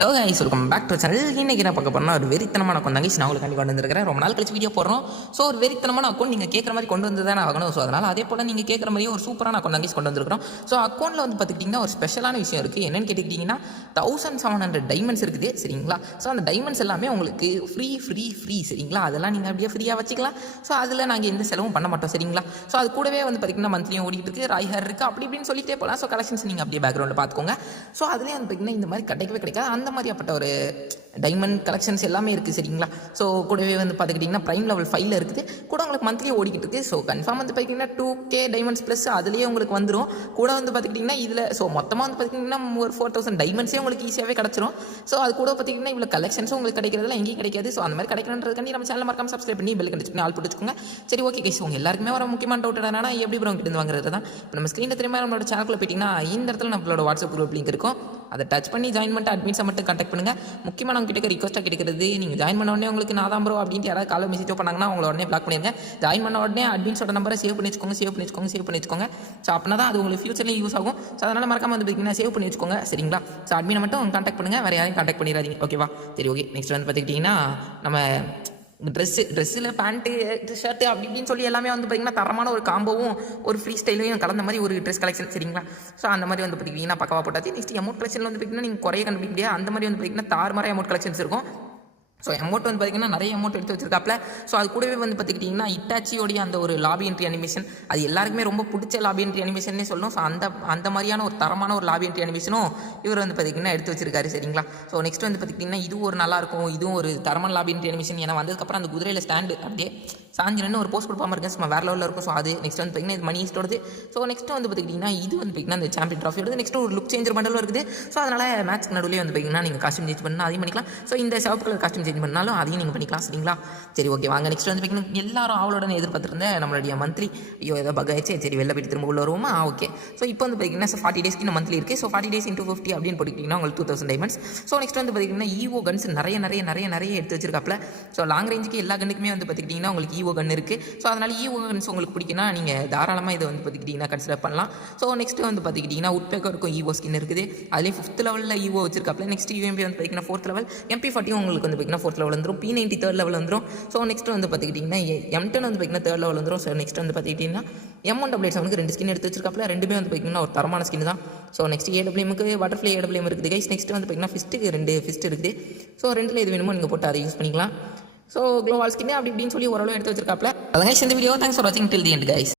Hello guys, welcome back to channel. இன்றைக்கி நான் பார்க்க போனால் ஒரு வெறித்தனமான அக்கௌண்ட் தாங்க நான் உங்களுக்கு கொண்டு வந்திருக்கிறேன். ரொம்ப நாள் கழிச்சு வீடியோ போடுறோம். ஸோ ஒரு வெறித்தனமான அக்கௌண்ட் நீங்கள் கேட்குற மாதிரி கொண்டு வந்து தான் ஆகணும். ஸோ அதனால் அதே போல் நீங்கள் கேட்குற மாதிரியே ஒரு சூப்பரான அக்கௌண்ட் தாங்க கொண்டு வந்திருக்கிறோம். ஸோ அக்கௌண்ட்டில் வந்து பார்த்துக்கிட்டிங்கன்னா ஒரு ஸ்பெஷலான விஷயம் இருக்குது. என்னென்னு கேட்டுக்கிட்டிங்கன்னா 1700 டைமண்ட்ஸ் இருக்குது சரிங்களா. ஸோ அந்த டைமண்ட்ஸ் எல்லாமே உங்களுக்கு ஃப்ரீ சரிங்களா. அதெல்லாம் நீங்கள் அப்படியே ஃப்ரீயாக வச்சுக்கலாம். ஸோ அதில் நாங்கள் எந்த செலவும் பண்ண மாட்டோம் சரிங்களா. ஸோ அது கூடவே வந்து பார்த்திங்கன்னா மந்த்லியும் ஓடிட்டு இருக்குது, ராய்ஹர் இருக்குது, அப்படி இப்படின்னு சொல்லிட்டே போகலாம். ஸோ கலெக்ஷன்ஸ் நீங்கள் அப்படியே பேக்ரவுண்டில் பார்த்துக்கோங்க. ஸோ அதுலேயே வந்து பார்த்திங்கன்னா இந்த மாதிரி கிடைக்கவே கிடைக்காது. அந்த மாதிரிப்பட்ட ஒரு டைமண்ட் கலெக்ஷன்ஸ் எல்லாமே இருக்குது சரிங்களா. ஸோ கூடவே வந்து பார்த்துக்கிட்டிங்கன்னா ப்ரைம் லெவல் 5 இருக்குது, கூட உங்களுக்கு மந்த்லி ஓடிக்கிட்டு இருக்குது. ஸோ கன்ஃபார்ம் வந்து பார்த்திங்கன்னா 2K டைமண்ட்ஸ் ப்ளஸ் அதுலேயே உங்களுக்கு வந்துடும். கூட வந்து பார்த்துக்கிட்டிங்கன்னா இதில் ஸோ மொத்தமாக வந்து பார்த்திங்கன்னா ஒரு 4000 டைமண்ட்ஸே உங்களுக்கு ஈஸியாகவே கிடச்சிரும். ஸோ அது கூட பார்த்திங்கன்னா இவ்வளோ கலெக்ஷன்ஸும் உங்களுக்கு கிடைக்கிறதுல எங்கேயும் கிடைக்காது. ஸோ அந்த மாதிரி கிடைக்கணுன்றதுக்காண்டி நம்ம சேனல் மறக்காம சப்ஸ்கிரைப் பண்ணி பெல் கண்டிச்சு ஆள் போட்டுச்சுக்கோங்க. சரி, ஓகே கைஸ், உங்கள் எல்லாருக்குமே ஒரு முக்கியமான டவுட் என்னன்னா எப்படி ப்ரோ கிட்ட வாங்குறது தான். இப்போ நம்ம ஸ்க்ரீனில் திரும்ப நம்மளோட சேனலுக்குள்ள போயிட்டிங்கன்னா இந்த இடத்துல நம்மளோட வாட்ஸ்அப் குரூப் லிங்க் இருக்கும். அதை டச் பண்ணி ஜாயின் பண்ணிட்டு அட்மின்ஸை மட்டும் கான்டாக்ட் பண்ணுங்கள். முக்கியமாக நம்ம கிட்ட ரிக்வஸ்ட்டாக கிடைக்கிறது, நீங்கள் ஜாயின் பண்ண உடனே உங்களுக்கு நான் தான் ப்ரோ அப்படின்ட்டு யாராவது காலை மெசேஜோ பண்ணாங்கன்னா அவங்கள உடனே பிளாக் பண்ணிடுங்க. ஜாயின் பண்ண உடனே அட்மின்ஸோட நம்பரை சேவ் பண்ணி வச்சுக்கோங்க. ஸோ அப்படின்னா தான் அது உங்களுக்கு ஃபியூச்சர்லேயும் யூஸ் ஆகும். ஸோ அதனால் மறக்காம வந்து பார்த்தீங்கன்னா சேவ் பண்ணி வச்சுக்கோங்க சரிங்களா. ஸோ அட்மினை மட்டும் கான்டாக்ட் பண்ணுங்கள், வேறு யாரையும் கான்டாக்ட் பண்ணிடாதீங்க, ஓகேவா. சரி, ஓகே. நெக்ஸ்ட் வந்து பார்த்துக்கிட்டிங்கன்னா நம்ம ட்ரெஸ்ஸில் பேண்ட்டு ஷர்ட்டு அப்படி இப்படின்னு சொல்லி எல்லாமே வந்து பார்த்திங்கன்னா தரமான ஒரு காம்போவும் ஒரு ஃப்ரீ ஸ்டைலையும் கலந்த மாதிரி ஒரு ட்ரெஸ் கலெக்ஷன் சரிங்களா. ஸோ அந்த மாதிரி வந்து பார்த்திங்கன்னா பக்கவா போட்டாச்சு. நெக்ஸ்ட் அமௌண்ட் கலெக்ஷனில் வந்து பார்த்திங்கன்னா நீங்கள் குறைய கண்டுபிடிக்க முடியாது. அந்த மாதிரி வந்து பார்த்திங்கன்னா தாறுமாற அமௌண்ட் கலெக்ஷன்ஸ் இருக்கும். ஸோ அமௌண்ட் வந்து பார்த்திங்கன்னா நிறைய அமௌண்ட் எடுத்து வச்சிருக்காப்ல. ஸோ அது கூடவே வந்து பார்த்துக்கிட்டிங்கன்னா இட்டாச்சியோடைய அந்த ஒரு லாபி என்ட்ரி அனிமேஷன், அது எல்லாருக்குமே ரொம்ப பிடிச்ச லாபி என்ட்ரி அனிமேஷன்னே சொல்லணும். ஸோ அந்த மாதிரியான ஒரு தரமான ஒரு லாபி என்ட்ரி அனிமேஷனும் இவர் வந்து பார்த்திங்கன்னா எடுத்து வச்சிருக்காரு சரிங்களா. ஸோ நெக்ஸ்ட் வந்து பார்த்திங்கன்னா இதுவும் ஒரு நல்லாயிருக்கும், இதுவும் ஒரு தரமான லாபி என்ட்ரி அனிமேஷன். ஏன்னா வந்ததுக்கப்புறம் அந்த குதிரையில் ஸ்டாண்டு அப்படியே சாஞ்சினு ஒரு போஸ்ட் கொடுப்பாம இருக்கேன், சும்மா வேறு லெவலில் இருக்கும். ஸோ அது நெக்ஸ்ட் வந்து பார்த்திங்கன்னா இது மணி ஈஸ்டோடது. ஸோ நெக்ஸ்ட் வந்து பார்த்திங்கன்னா இது வந்து பார்த்திங்கன்னா அந்த சாம்பியன் ட்ராஃபியோட நெக்ஸ்ட் ஒரு லுக் சேஞ்சர் பண்டலும் இருக்குது. ஸோ அதனால் மேட்ச் நடுவில் வந்து பார்த்திங்கன்னா நீங்கள் காஸ்டியூம் சேஞ்ச் பண்ணால் அதையும் பண்ணிக்கலாம். ஸோ இந்த சிவப்பு கலர் காஸ்டியூம் சேஞ்ச் பண்ணாலும் அதையும் நீங்கள் பண்ணிக்கலாம் சரிங்களா. சரி, ஓகே, வாங்க. நெக்ஸ்ட் வந்து பார்த்திங்கன்னா எல்லாரும் அவளோட எதிர்பார்த்துருந்தேன் நம்மளுடைய மந்த்லி. ஐயோ ஏதோ பக் ஆயிடுச்சு, சரி வெளில போய்ட்டு திரும்ப உள்ள வருவோமா. ஓகே. ஸோ இப்போ வந்து பார்த்திங்கன்னா 40 டேஸ்க்கு இந்த மந்த்லி இருக்குது. ஸோ 40 டேஸ் into 50 அப்படின்னு போட்டுக்கிட்டிங்கன்னா உங்களுக்கு 2000 டைமண்ட்ஸ். ஸோ நெக்ஸ்ட் வந்து பார்த்திங்கன்னா ஈவோ கன்ஸ் நிறைய எடுத்து வச்சிருக்காப்ல. ஸோ லாங் ரேஞ்சுக்கு எல்லா கன்னுக்குமே வந்து பார்த்திங்கன்னா உங்களுக்கு ஈவோ கன் இருக்குது. ஸோ அதனால் ஈவோ கன்ஸ் உங்களுக்கு பிடிக்குன்னா நீங்கள் தாராளமாக இதை வந்து பார்த்துக்கிட்டிங்கன்னா கன்சிடர் பண்ணலாம். ஸோ நெக்ஸ்ட் வந்து பார்த்துக்கிட்டிங்கன்னா உட்பேக்கருக்கும் ஈவோ ஸ்கின் இருக்குது. அதுலேயும் 5th லெவலில் ஈவோ வச்சிருக்காப்ல. நெக்ஸ்ட் யூஎம்பி வந்து பார்த்திங்கன்னா 4th லெவல், MP40 உங்களுக்கு வந்து பார்த்திங்கன்னா 4th லெவல் வந்துடும், P90 3rd லெவல் வந்துடும். ஸோ நெக்ஸ்ட் வந்து பார்த்துக்கிட்டிங்கன்னா M10 வந்து பார்த்திங்கன்னா 3rd லெவல் வந்துடும். ஸோ நெக்ஸ்ட் வந்து பார்த்துக்கிட்டிங்கன்னா M188 2 ஸ்கின் எடுத்து வச்சிருக்காப்ல. ரெண்டுமே வந்து பார்த்திங்கன்னா ஒரு தரமான ஸ்கின் தான். ஸோ நெக்ஸ்ட் AWMக்கு பட்டர்ஃப்ளை AWM இருக்குது கைஸ். நெக்ஸ்ட் வந்து பார்த்திங்கன்னா ஃபிஸ்ட்டுக்கு 2 ஃபிஸ்ட் இருக்குது. ஸோ ரெண்டில் எது வேணுமோ நீங்கள் போட்டு அதை யூஸ் பண்ணிக்கலாம். ஸோ க்ளோவால் ஸ்கின் அப்படி இப்படின்னு சொல்லி ஓரளவு எடுத்து வச்சிருக்காப்ல. அதான் இந்த வீடியோ. தேங்க்ஸ் ஃபார் வாட்சிங் டில் தி எண்ட் கைஸ்.